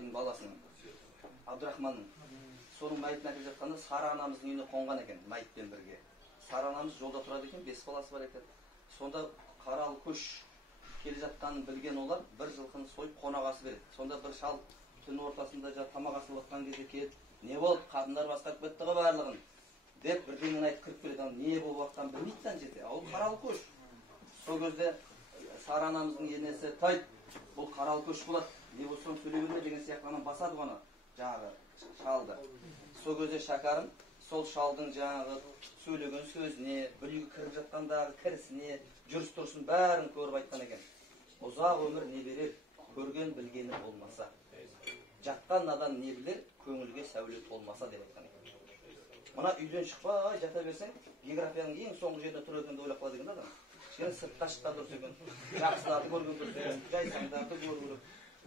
абылайдың баласының Абдурахманның соның мәйітін әкеліп жатқанда Сара анамыздың үйіне қонған екен мәйітпен бірге. Сара анамыз жолда тұрады екен, 5 баласы бар екен. Сонда қаралы көш келе жатқанын білген олар бір жылқыны сойып қонағасы береді. Сонда бір шал түн ортасында тамақ асып отқан кезде келіп, не болды, қатындар басқарып кетті ғой барлығын деп бірдеңені айтып кіріп келеді. Не болып жатқанын білмейді сан жерде. Ол қаралы көш. Сол кезде Сара анамыздың енесі тайып, бұл қаралы көш болады, не болсаң сөйлей берме деген сияқты анам басады ғана жаңағы шалды. Сол кезде шәкәрім сол шалдың жаңағы сөйлеген сөзіне, бір үйге кіріп жатқандағы кірісіне, жүріс тұрысын бәрін көріп айтқан екен. Ұзақ өмір не берер, көрген білгені болмаса. Жатқан надан не білер, көңілге сәуле толмаса деп айтқан екен. Мына үйден шықпай жата берсең, географияның ең соңғы жерде тұр екенді ойлап қалады екен адам. Кішкене сыртқа шыққа дұрыс екен, жақсыларды көрген дұрыс екен, жайсаңдарды көріп,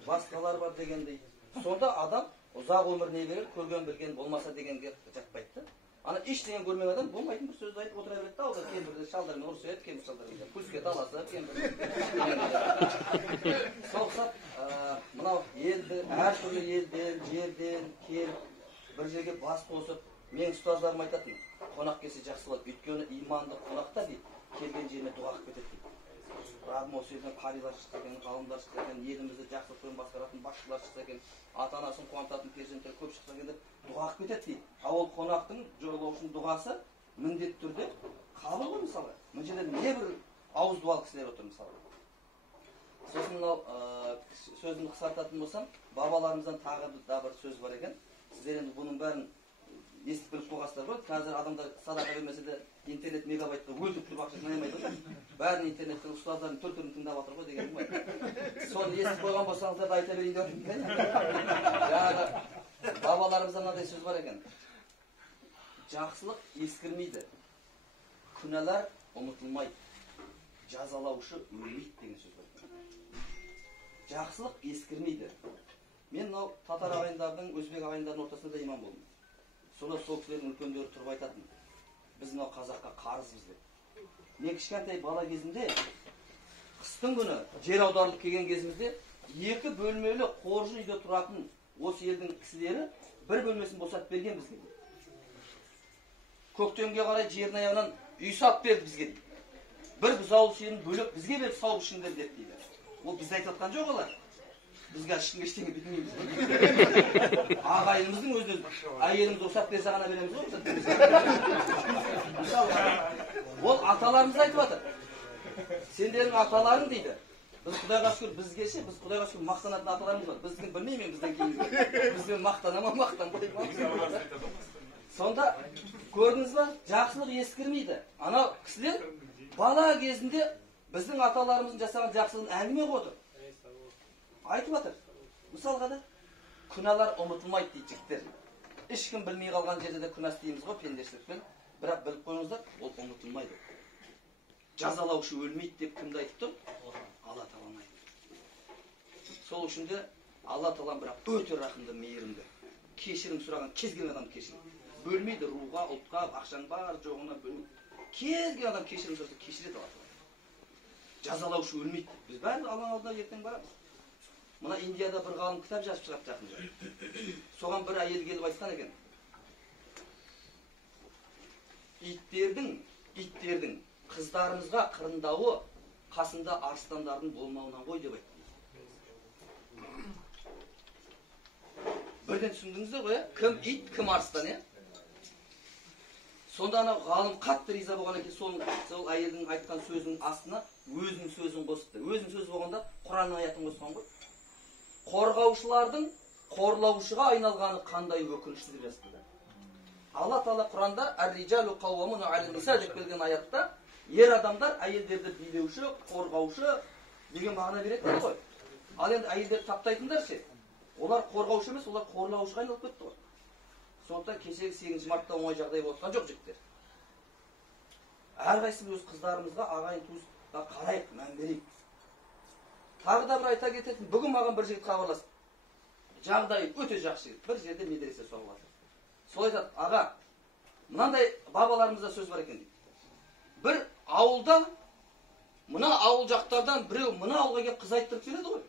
басқалар бар дегендей. Сонда адам ұзақ өмір не берер, көрген білген болмаса дегенге жатпайды. Ана ештеңе көрмеген адам болмайтын бір сөзді айтып отыра береді да, ол кемпірді шалдармен ұрысып еді, кемпір шалдармен көзге таласып, кемпір. Соқсап, мынау елді, әртүрлі елден, жерден келіп, бір жерге бас қосып, менің ұстаздарым айтатын, қонақ келсе жақсы болады, өйткені иманды қонақта дейді, келген жеріне дұға қылып кетеді дейді. Раббым осы елден қарилар шықса екен, ғалымдар шықса екен, елімізді жақсылықпен басқаратын басшылар шықса екен, ата-анасын қуантатын перзенттер көп шықса екен деп дұға қылып кетеді дейді. Ал қонақтың жолаушының дұғасы міндетті түрде қабыл ғой мысалы. Мына жерде не бір ауыз дуалы кісілер отыр мысалы. Сосын мынау сөзімді қысқартатын болсам, бабаларымыздан тағы да бір сөз бар екен. Сіздер енді бұның бәрін естіп біліп қойғансыздар ғой. Қазір адамдар садақа бермесе де интернет мегабайтты өлтіріп тұрып ақшасын аямайды ғой. Бәрін интернеттен ұстаздардың түр-түрін тыңдап отыр ғой деген ғой. Соны естіп қойған болсаңыздар да айта берейін деп отырмын. Жаңағы бабаларымызда мынандай сөз бар екен. Жақсылық ескірмейді, күнәлар ұмытылмайды, жазалаушы өлмейді деген сөз бар екен. Жақсылық ескірмейді. Мен мынау татар ағайындардың, өзбек ағайындардың ортасында да имам болдым. Сонда сол кісілердің үлкендері тұрып айтатын, біз мынау қазаққа қарызбыз деп. Мен кішкентай бала кезімде, қыстың күні жер аударылып келген кезімізде, 2 бөлмелі қоржын үйде тұратын осы елдің кісілері бір бөлмесін босатып берген бізге. Көктемге қарай жердің аяғынан үй салып берді бізге. Бір бұзаулы сиырын бөлек бізге беріп сауып ішіңдер деп дейді. Ол бізде айтып жатқан жоқ олар. Бізге ешкімге ештеңе бермейміз. Ағайынымыздың өзіне әйеліміз рұқсат берсе ғана береміз ғой. Мысалы, ол аталарымыз айтып жатыр. Сендердің аталарың дейді. Біз Құдайға шүкір бізгеше, біз Құдайға шүкір мақтанатын аталарымыз бар. Біздің білмеймін бізден кейін. Бізбен мақтанама, мақтанбай ма? Сонда көрдіңіз ба? Жақсылық ескірмейді. Анау кісілер бала кезінде біздің аталарымыздың жасаған жақсылығын әңгіме қылып отыр. Айтып жатыр. Мысалға да күнәлар ұмытылмайды дейді жігіттер. Ешкім білмей қалған жерде де күнә істейміз ғой пендешілікпен. Бірақ біліп қойыңыздар, ол ұмытылмайды. Жазалаушы өлмейді деп кімді айтып тұр? Алла Тағала айтты. Сол үшін де Алла Тағала бірақ өте рахымды, мейірімді. Кешірім сұраған кез келген адам кешіреді. Бөлмейді руға, ұлтқа, ақшаң бар, жоғына бөлмейді. Кез келген адам кешірім сұраса кешіреді Алла Тағала. Жазалаушы өлмейді. Біз бәрі Алланың алдына ертең барамыз. Мына Индияда бір ғалым кітап жазып шығарып жақында. Соған бір әйел келіп айтқан екен. Иттердің қыздарымызға қырындауы қасында арыстандардың болмауынан ғой деп айтты. Бірден түсіндіңіздер ғой, кім ит, кім арыстан, е? Сонда ана ғалым қатты риза болған екен, сол әйелдің айтқан сөзінің астына өзінің сөзін қосыпты. Өзінің сөзі болғанда Құранның аятын қосқан ғой. Қорғаушылардың қорлаушыға айналғаны қандай өкінішті деп жазды. Алла Тағала Құранда «Ар-риджалу қауамуна алан ниса» деп келген аятта ер адамдар әйелдерді билеуші, қорғаушы деген мағына береді ғой. Ал енді әйелдерді таптайтындар ше, олар қорғаушы емес, олар қорлаушыға айналып кетті ғой. Сондықтан кешегі 8 мартта оңай жағдай болған жоқ жігіттер. Әрқайсымыз өз қыздарымызға, ағайын туысқа қарайық, мән берейік. Тағы да бір айта кететін, бүгін маған бір жігіт хабарласты. Жағдайы өте жақсы жігіт, бір жерде медресе соғып жатыр. Сол айтады, аға, мынандай бабаларымызда сөз бар екен дейді. Бір ауылда, мына ауыл жақтардан біреу мына ауылға келіп қыз айттырып келеді ғой.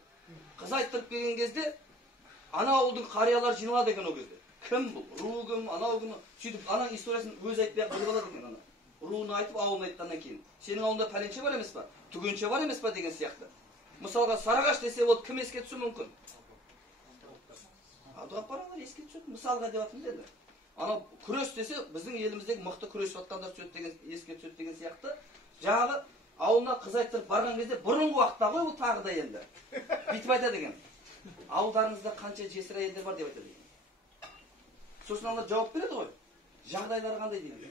Қыз айттырып келген кезде, ана ауылдың қариялары жиналады екен ол кезде. Кім бұл? Ру кім? Анау кім? Сөйтіп ананың историясын өзі айтпай ақ біліп алады екен ана. Руын айтып, ауылын айтқаннан кейін. Сенің ауылында пәленше бар емес па? Түгенше бар емес па деген сияқты. Мысалға Сарыағаш десе болды, кім еске түсуі мүмкін? Абдуғаппар еске түседі, мысалға деп жатырмыз енді. Ана күрес десе, біздің еліміздегі мықты күресіп жатқандар еске түседі деген сияқты. Жаңағы ауылына қыз айттырып барған кезде бұрынғы уақытта ғой ол тағы да енді. Бүйтіп айтады екен. Ауылдарыңызда қанша жесір әйелдер бар деп айтады екен. Сосын алар жауап береді ғой. Жағдайлары қандай дейді.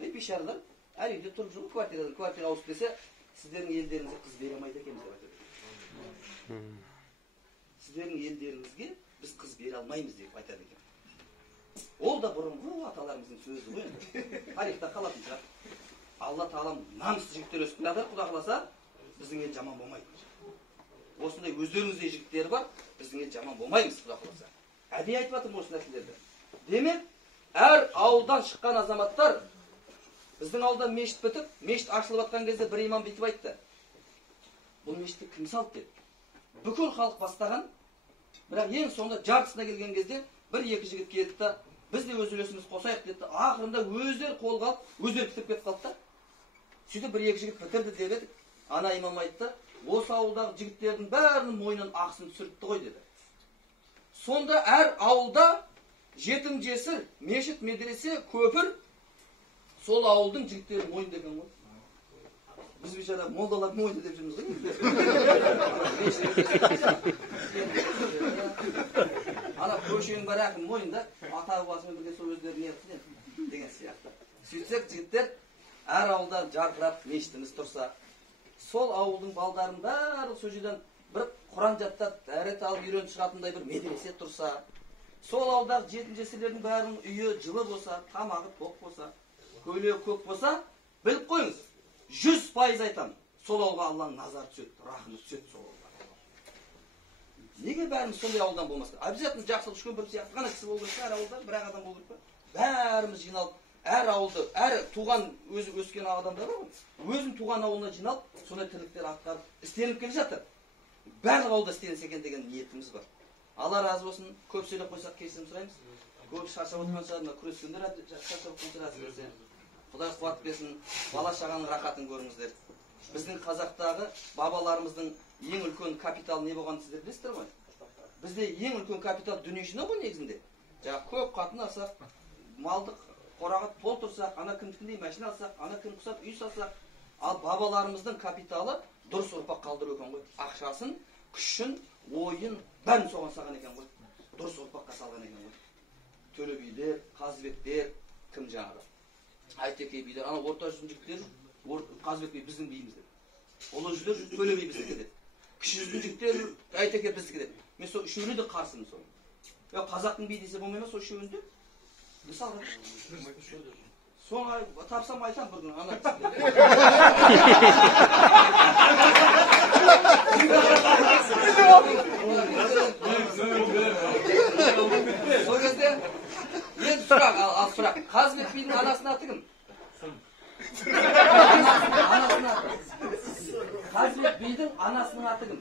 Бейшаралар әр үйде тұрып жүріп квартира ауысып десе, сіздердің елдеріңізге қыз бере алмайды екенбіз деп айтады. Сіздердің елдеріңізге біз қыз бере алмаймыз деп айтады екен. Ол да бұрынғы аталарымыздың сөзі ғой енді. Тарихта қалатын шығар. Алла Тағалам намысты жігіттер өсіп жатыр, Құда қаласа, біздің ел жаман болмайды. Осындай өздеріңізде жігіттер бар, біздің ел жаман болмаймыз, Құда қаласа. Әдейі айтып жатырмын осы нәрселерді. Демек, әр ауылдан шыққан азаматтар, біздің ауылда мешіт бітіп, мешіт ашылып жатқан кезде бір имам бүйтіп айтты. Бұл мешітті кім салды деп. Бүкіл халық бастаған, бірақ ең соңында жартысына келген кезде бір-екі жігіт келді да, біз де өз үлесіміз қосайық деді. Ақырында өздері қолға алып, өздері бітіріп кетіп қалды да. Сөйтіп бір-екі жігіт бітірді деп едік. Ана имам айтты, осы ауылдағы жігіттердің бәрінің мойнынан ақысын түсіріпті ғой деді. Сонда әр ауылда жетім жесір, мешіт, медресе, көпір сол ауылдың жігіттерінің мойнында екен ғой. Біз бейшара молдалар мойнында деп жүрміз ғой. Ана көшенің бәрі әкім мойнында, ата бабасымен бірге сол өздері не етті деген сияқты. Сөйтсек жігіттер әр ауылда жарқырап мешітіміз тұрса, сол ауылдың балдарын бәрі сол жерден бір Құран жаттап, дәрет алып үйреніп шығатындай бір медресе тұрса, сол ауылдағы жетім жесірлердің бәрінің үйі жылы болса, тамағы тоқ болса, көйлегі көк болса, біліп қойыңыз, 100% айтамын, сол ауылға Алланың назары түседі, рахымы түседі сол ауылға. Неге бәріміз сондай ауылдан болмасқа? Обязательно жақсылық үшкен бір сияқты ғана кісі болу керек, әр ауылда бір адам болу керек па? Бәріміз жиналып, әр ауылды, әр туған өзі өскен адамдар бар ғой, өзінің туған ауылына жиналып, сондай тірліктер атқарып, істеніп келе жатыр. Барлық ауылда істенсе екен деген ниетіміз бар. Алла разы болсын, көп сөйлеп қойсақ кешірім сұраймыз. Көп шаршап отырған шығар, мына күрескендер шаршап отырған шығар әсіресе. Құдай қуат берсін, бала шағаның рахатын көріңіздер. Біздің қазақтағы бабаларымыздың ең үлкен капиталы не болғанын сіздер білесіздер ғой? Бізде ең үлкен капитал дүние жинау ғой негізінде. Жаңа көп қатын алсақ, малдық қораға толтырсақ, ана кімдікіндей машина алсақ, ана кім құсап үй салсақ, ал бабаларымыздың капиталы дұрыс ұрпақ қалдыру екен ғой. Ақшасын, күшін, ойын бәрін соған салған екен ғой. Дұрыс ұрпаққа салған екен ғой. Төле билер, Қазыбектер, кім жаңағы? Айтеке билер, ана орта жүздің жігіттер, Қазыбек би біздің биіміздер. Ұлы жүздер Төле би біздікі деді. Кіші жүздің жігіттер Айтеке біздікі деді. Мен сол үшеуіне де қарсымын сол. Қазақтың би десе болмай ма сол үшеуінде? Мысалға. Соңға тапсам айтам бір күн ана. Сол кезде енді сұрақ, ал сұрақ. Қазыбек бидің анасының аты кім? Қазыбек бидің анасының аты кім?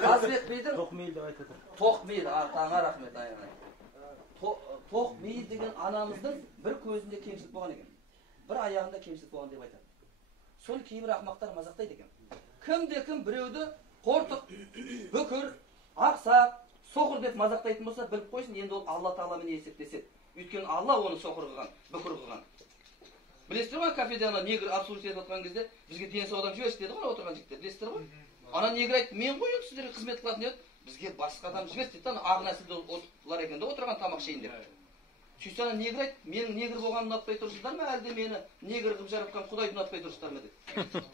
Қазыбек бидің Тоқмейіл деп айтады. Тоқмейіл, таңа рахмет. Тоқмейіл деген анамыздың бір көзінде кемшілік болған екен. Бір аяғында кемшілік болған деп айтады. Сол кейбір ақмақтар мазақтайды екен. Кімде-кім біреуді қортық, бүкір, ақсақ, соқыр деп мазақтайтын болса, біліп қойсын, енді ол Алла Тағаламен есептеседі. Өйткені Алла оны соқыр қылған, бүкір қылған. Білесіздер ғой, кафеде ана негр абсолют етіп отқан кезде бізге дені сау адам жіберші деді ғой отырған жігіттер. Білесіздер ғой? Ана негр айтты, мен ғой енді сіздерге қызмет қылатын еді. Бізге басқа адам жіберші деді. Ақ нәсілділер екен де отырған тамақ ішейін деп. Сөйтсе ана негр айтты, менің негр болғанымды ұнатпай тұрсыздар ма, әлде мені негр қылып жаратқан Құдайды ұнатпай тұрсыздар ма деді.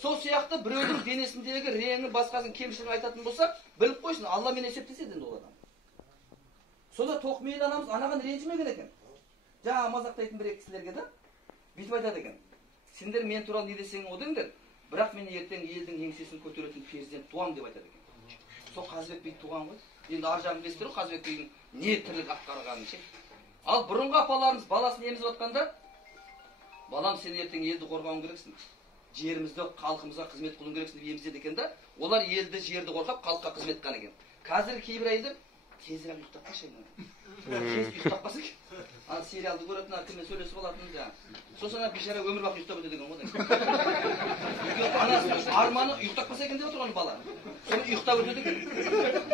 Сол сияқты біреудің денесіндегі реңі басқасын кемшілігін айтатын болса, біліп қойсын, Алламен есептеседі енді ол адам. Сонда Тоқмейіл анамыз анаған ренжімеген екен. Жаңа мазақтайтын бір кісілерге де бүйтіп айтады екен. Сендер мен туралы не десең одыңдар, бірақ мен ертең елдің еңсесін көтеретін президент туам деп айтады екен. Сол Қазыбек би туған ғой. Енді ар жағын білесіздер ғой, Қазыбек бидің не тірлік атқарғанын ше. Ал бұрынғы апаларымыз баласын емізіп отқанда, балам сен ертең елді қорғауың керексің. жерімізді, халқымызға қызмет қылуың керексің деп емізеді екен да. Олар елді, жерді қорғап, халыққа қызмет қылған екен. Қазір кейбір әйелдер тезірек ұйықтап қалшы тез ұйықтап қалса екен. Ана сериалды көретін, кіммен сөйлесіп алатын жаңа. Сосын бейшара өмір бақи ұйықтап өтеді екен ғой. Анасының арманы ұйықтап қалса екен деп отырған бала. Соны ұйықтап өтеді екен.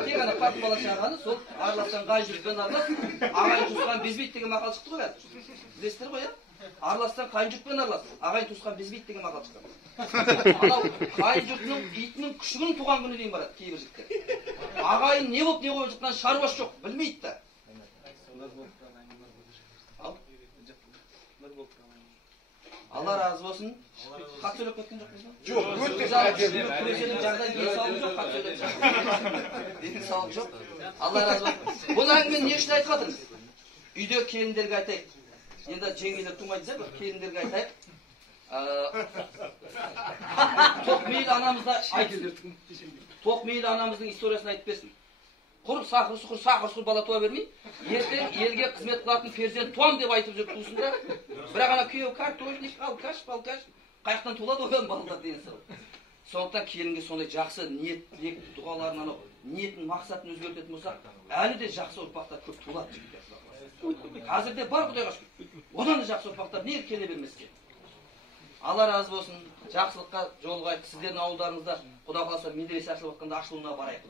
Тек ана қатын бала шағаны сол араласқан қай жүріппен аралас, ағайын туысқан безбейді деген мақал шықты ғой қазір. Білесіздер ғой, араластан қайын жұртпен аралас, ағайын туысқан безбейді деген мақал шыққан. Анау қайын жұртының итінің күшігінің туған күні дейін барады кейбір жігіттер. Ағайын не болып не қойып жатқан шаруасы жоқ, білмейді да. Алла разы болсын. Хат сөйлеп кеткен жоқпыз ба? Жоқ, өте әдемі. Күресетін жағдай денсаулық жоқ, хат сөйлеп жатыр. Денсаулық жоқ. Алла разы болсын. Бұл әңгімені не үшін айтып жатырмыз? Үйде келіндерге айтайық. Енді жеңгелер тумайды да, бір келіндерге айтайық. Тоқмейілі анамыздың историясын айтып берсін. Құрып сақыр-сұқыр бала туа бермей, ертең елге қызмет қылатын перзент туам деп айтып жүріп тусын да. Бірақ ана күйеу картошник, алкаш, қаяқтан туылады оған балалар деген сол. Сондықтан келінге сондай жақсы ниет, тілек, дұғаларын анау, ниетін, мақсатын өзгертетін болсақ, әлі де жақсы ұрпақтар көп туылады жігіттер. Қазірде бар Құдайға шүкір. Одан да жақсы ұрпақтар неге келе бермеске? Алла разы болсын. Жақсылыққа жолығайық. Сіздердің ауылдарыңызда Құдай қаласа медресе ашылып жатқанда ашылуына барайық.